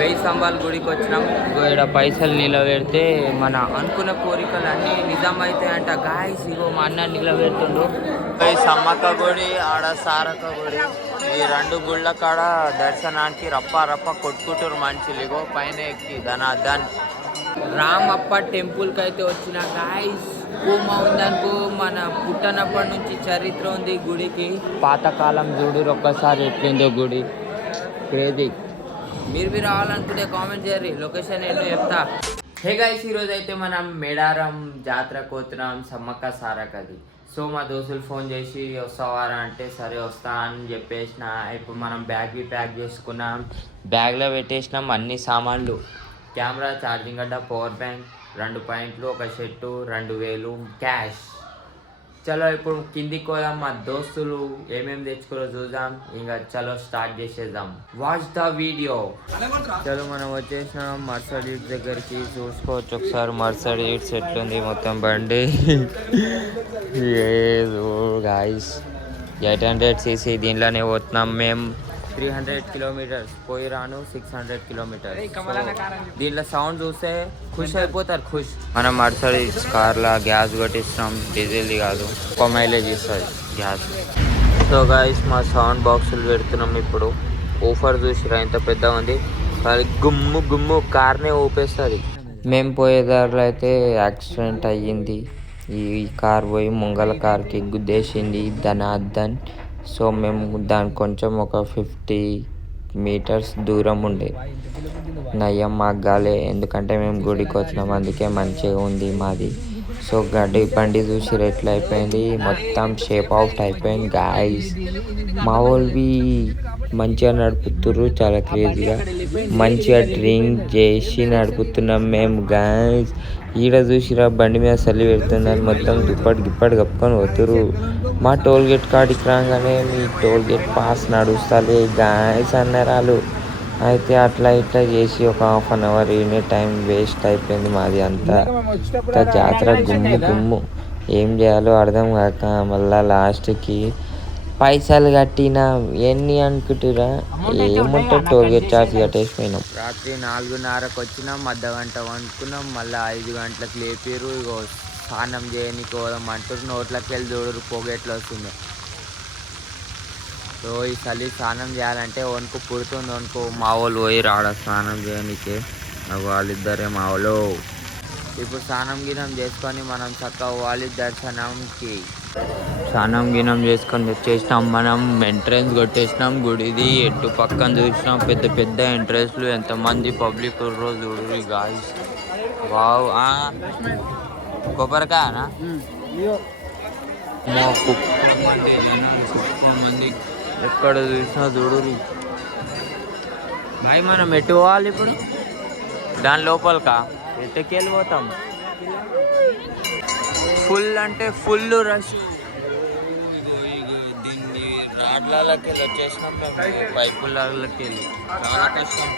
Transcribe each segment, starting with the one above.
వెయ్యి స్తంభాల గుడికి వచ్చినాం. ఇక్కడ పైసలు నిలబెడితే మన అనుకున్న కోరికలు అన్నీ నిజమైతాయంట గాయ్స్. ఇగో మా అన్న నిలబెడుతుండు. సమ్మక్క గుడి ఆడ సారక్క గుడి, ఈ రెండు గుళ్ళ కాడ దర్శనానికి రప్ప రప్ప కొట్టుకుంటారు మనుషులు. ఇగో పైన ఎక్కి ధనార్దన్ రామప్ప టెంపుల్కి అయితే వచ్చిన గాయ్స్. భూమా ఉందనుకో, మన పుట్టనప్పటి నుంచి చరిత్ర ఉంది గుడికి. పాతకాలం చూడు ఒక్కసారి ఎట్లుందో గుడి, క్రేజీ. మీరు రావాలనుకుంటే కామెంట్ చేయరు, లొకేషన్ ఏంటో చెప్తా. హే గైస్, ఈరోజు అయితే మనం మేడారం జాతర కోతున్నాం, సమ్మక్క సారక్కది. సో మా దోస్తులు ఫోన్ చేసి వస్తావారా అంటే సరే వస్తా అని చెప్పేసిన. ఇప్పుడు మనం బ్యాగ్ ప్యాక్ చేసుకున్నాం, బ్యాగ్లో పెట్టేసినాం అన్ని సామాన్లు. కెమెరా, ఛార్జింగ్ గడ్డ, పవర్ బ్యాంక్, 2 పాయింట్లు, ఒక షర్టు, 2000 క్యాష్. చలో ఇప్పుడు కిందికి పోదాం, మా దోస్తులు ఏమేమి తెచ్చుకోరో చూద్దాం. ఇంకా చలో స్టార్ట్ చేసేద్దాం. Watch the video. చలో మనం వచ్చేసినాం మర్సడీస్ దగ్గరికి. చూసుకోవచ్చు ఒకసారి మర్సడీస్ ఎట్లుంది మొత్తం బండి. ఏదో గాయస్ 800cc దీంట్లోనే పోతున్నాం మేము. 300 కిలోమీటర్స్ పోయి రాను, 600 కిలోమీటర్స్. దీంట్లో సౌండ్ చూస్తే ఖుషి అయిపోతారు, ఖుష్. మనం మర్సడీస్ కార్లో గ్యాస్ కొట్టిస్తున్నాం, డీజిల్ది కాదు, ఒక మైలేజ్ ఇస్తుంది గ్యాస్. సో గాయస్ మా సౌండ్ బాక్సులు పెడుతున్నాం ఇప్పుడు. ఊఫర్ చూసిరా ఎంత పెద్దగా ఉంది, గుమ్ము గుమ్ము కార్నే ఊపేస్తుంది. మేము పోయే దారిలో అయితే యాక్సిడెంట్ అయ్యింది. ఈ కార్ పోయి ముంగల కార్కి గుద్దేసింది ధనార్దన్. సో మేము దాని కొంచెం ఒక 50 మీటర్స్ దూరం ఉండే. నయ్యం మాగాలే, ఎందుకంటే మేము గుడికి వచ్చినాం, అందుకే మంచిగా ఉంది మాది. సో బండి చూసి ఎట్లా అయిపోయింది, మొత్తం షేప్ అవుట్ అయిపోయింది గాయస్. మా వాళ్ళు మంచిగా నడుపుతుర్రు, చాలా క్రేజీగా మంచిగా డ్రింక్ చేసి నడుపుతున్నాం మేము గాయస్. ఈడ చూసిరా బండి మీద చలి పెడుతున్నారు, మొత్తం గిప్పటి కప్పుకొని పోతురు. మా టోల్ గేట్ కాడికి రాగానే మీ టోల్ గేట్ పాస్ నడుస్తాలే గాయస్ అన్నారు. అయితే అట్లా ఇట్లా చేసి ఒక ½ అన్ అవర్ ఈయనే టైం వేస్ట్ అయిపోయింది మాది అంతా. జాతర గుమ్ము గుమ్ము, ఏం చేయాలో అర్థం కాక మళ్ళా లాస్ట్కి పైసలు కట్టినా ఎన్ని అనుకుంటురా, ఏముంటే టోల్ గేట్ ఛార్జ్ కట్టేసిపోయినాం. రాత్రి 4:30కి వచ్చినాం, అర్ధగంట వండుకున్నాం, మళ్ళీ 5 గంటలకు లేపారు. ఇగో స్నానం చేయనికి పోదాం అంటారు, నోట్లోకి వెళ్ళి చూడరు పొగెట్లు వస్తుంది. సో ఈ చలి స్నానం చేయాలంటే వణుకు పుడుతుంది వణుకు. మా వాళ్ళు పోయి రాడ స్నానం చేయడానికి, వాళ్ళిద్దరే మా వాళ్ళు. ఇప్పుడు స్నానం గినం చేసుకొని మనం చక్కగా పోవాలి దర్శనంకి. స్నానం గినం చేసుకొని వచ్చేసినాం, మనం ఎంట్రెన్స్ కొట్టేసినాం గుడిది. ఎటు పక్కన చూసినాం పెద్ద పెద్ద ఎంట్రెన్స్లు, ఎంతమంది పబ్లిక్ రోజు చూడు గాయస్. వావ్, కొబ్బరికాయనా మంది ఎక్కడ చూసినా చూడు. భాయ్ మనం ఎటు పోవాలి ఇప్పుడు, దాని లోపలకా ఎట్టుకి వెళ్ళిపోతాం. ఫుల్ అంటే ఫుల్ రష్. దీన్ని రాడ్లకి వెళ్ళి వచ్చేసినాం మేము, పైపులకి వెళ్ళి.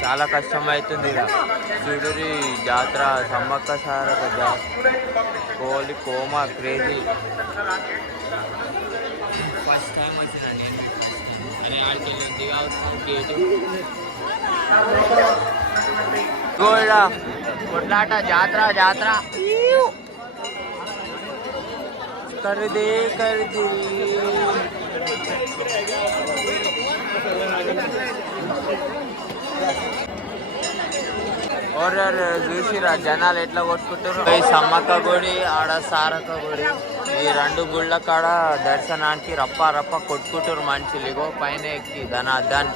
చాలా కష్టం అవుతుంది ఇక. చూడురి జాతర, సమ్మక్క సారక్క జాతర, coli coma crazy. First time వచ్చినా నేను, అని ఆడికి వెళ్ళి దిగా గేటు గోడ కొట్లాట జాతర జాతర కర్దే కర్ది. చూసిరా జనాలు ఎట్లా కొట్టుకుంటారు. ఈ సమ్మక్క గుడి ఆడ సారక్క గుడి, ఈ రెండు గుళ్ళ కాడ దర్శనానికి రప్ప రప్ప కొట్టుకుంటారు మనుషులు. ఇగో పైన ఎక్కి ధనార్దన్.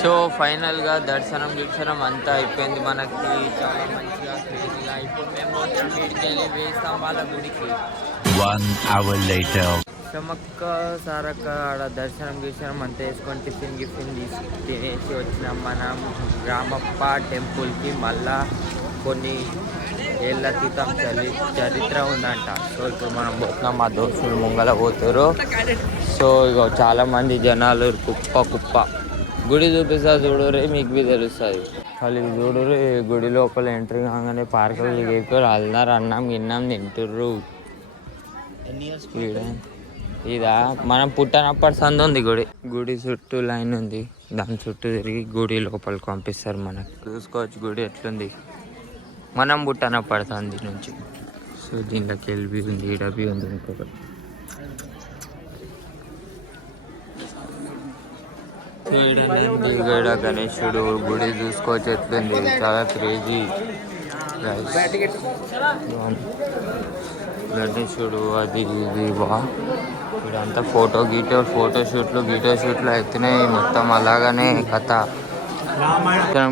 సో ఫైనల్ గా దర్శనం అంతా అయిపోయింది మనకి, చాలా మంచిగా క్రేజీగా. ఇప్పుడు మేము వీడికి వెళ్ళి 1000 స్తంభాల గుడికి. 1 hour later. సమ్మక్క సారక్క ఆడ దర్శనం అంతా వేసుకొని టిఫిన్ తినేసి వచ్చినాం మనం రామప్ప టెంపుల్కి. మళ్ళా కొన్ని ఏళ్ళ క్రితం చరిత్ర ఉందంట. సో ఇప్పుడు మనం పోతున్నాం, మా దోస్తులు ముంగల పోతారు. సో ఇక చాలా మంది జనాలు కుప్ప. గుడి చూపిస్తా చూడరు, మీకు బి తెలుస్తుంది. వాళ్ళు చూడరు, గుడి లోపల ఎంట్రీ కాగానే పార్కులు ఎక్కారు, అల్లారు అన్నం గిన్నం తింటుర్రు. ఇదా మనం పుట్టనప్పటి సంది ఉంది గుడి చుట్టూ లైన్ ఉంది. దాని చుట్టూ తిరిగి గుడి లోపలికి పంపిస్తారు మనకు. చూసుకోవచ్చు గుడి ఎట్లుంది, మనం బుట్టన పడుతుంది దీని నుంచి. సో దీంట్లోకి ఎల్బీ ఉంది, ఈడబీ ఉంది ఇంకొకటి. ఇక్కడ గణేశుడు గుడి చూసుకోవచ్చు ఎట్లుంది, చాలా క్రేజీ. గణేశుడు అది ఇది బా ఇదంతా ఫోటోషూట్లు అవుతున్నాయి మొత్తం. అలాగనే కథ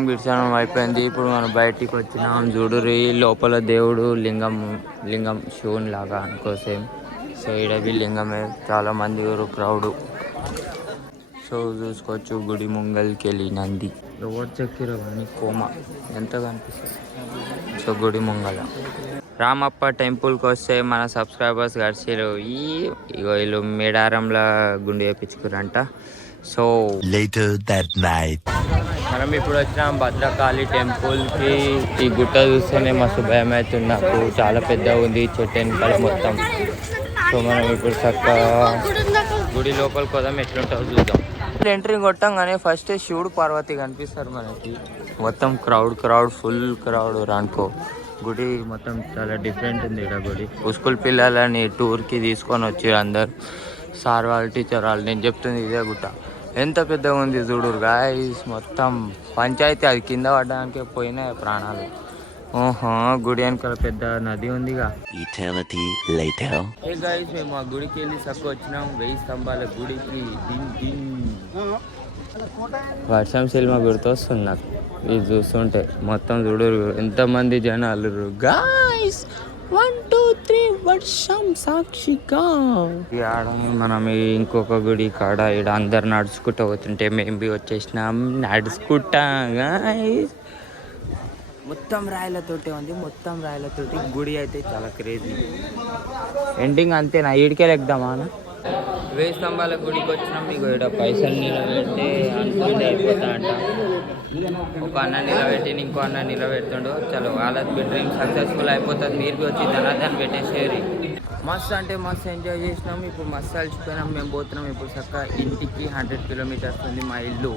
గిడ్చనం అయిపోయింది. ఇప్పుడు మనం బయటికి వచ్చినాం. చూడురి లోపల దేవుడు లింగం శివుని లాగా అనుకోసేం. సో ఈడవి లింగమే, చాలా మంది క్రౌడ్. సో చూసుకోవచ్చు గుడి ముంగల్కి వెళ్ళి నంది ఎవరు చెక్కిరో కానీ కోమ ఎంత కనిపిస్తుంది. సో గుడి ముంగల రామప్ప టెంపుల్కి వస్తే మన సబ్స్క్రైబర్స్ గడిచారు. ఇగో వీళ్ళు మేడారంలో గుండె వేయించుకురంట. So later that night. మనం ఇప్పుడు వచ్చినాం భద్రకాళి టెంపుల్కి. ఈ గుట్ట చూస్తేనే మస్తు భయం అవుతుంది నాకు, చాలా పెద్దగా ఉంది చెట్టు వెనకాల మొత్తం. సో మనం ఇప్పుడు చక్కగా గుడి లోపలికి పోదాం, ఎట్లుంటుందో చూద్దాం. ఎంట్రీ కొట్టంగానే ఫస్ట్ శివుడు పార్వతి కనిపిస్తారు మనకి. మొత్తం క్రౌడ్ ఫుల్ క్రౌడ్ రానుకో. గుడి మొత్తం చాలా డిఫరెంట్ ఉంది ఇక్కడ గుడి. స్కూల్ పిల్లలని టూర్కి తీసుకొని వచ్చి అందరు సార్ వాళ్ళు టీచర్ వాళ్ళు. నేను చెప్తుంది ఇదే గుట్ట ఎంత పెద్దగా ఉంది చూడురు గాయస్. మొత్తం పంచాయతీ, అది కింద పడడానికి పోయినాయి ప్రాణాలు. ఓహో గుడి వెనకాల పెద్ద నది ఉందిగా. Eternity later. ఏ గాయస్ మేము ఆ గుడికి వెళ్ళి చక్క వచ్చినాం. 1000 స్తంభాల గుడికి. వర్షం సినిమా గుర్తొస్తుంది నాకు ఇది చూస్తుంటే. మొత్తం చూడరు ఎంతమంది జనాలు గాయస్. 1 2 3 వర్షం సాక్షిగా. ఆడ మనం ఇంకొక గుడి కాడ ఈడ అందరు నడుచుకుంటూ పోతుంటే మేము బి వచ్చేసినాం నడుచుకుంటా గాయస్. మొత్తం రాయలతోటే ఉంది, మొత్తం రాయలతోటి. గుడి అయితే చాలా క్రేజీ. ఎండింగ్ అంతేనా, ఈడికే ఎక్కుదామా? 1000 స్తంభాల గుడికి వచ్చినాం. మీకు ఇక్కడ పైసలు నిలబెడితే అనుకుంటే అయిపోతా అంట. ఒక అన్న నిలబెట్టి ఇంకో అన్న నిలబెడుతుండు. చలో వాళ్ళది డ్రీమ్ సక్సెస్ఫుల్ అయిపోతుంది. మీరు వచ్చి ధనాధాన్ని పెట్టేసేరి. మస్తు అంటే మస్తు ఎంజాయ్ చేసినాం. ఇప్పుడు మస్తు అలసిపోయినాం. మేము పోతున్నాం ఇప్పుడు చక్కగా ఇంటికి. 100 కిలోమీటర్స్ ఉంది మా ఇల్లు.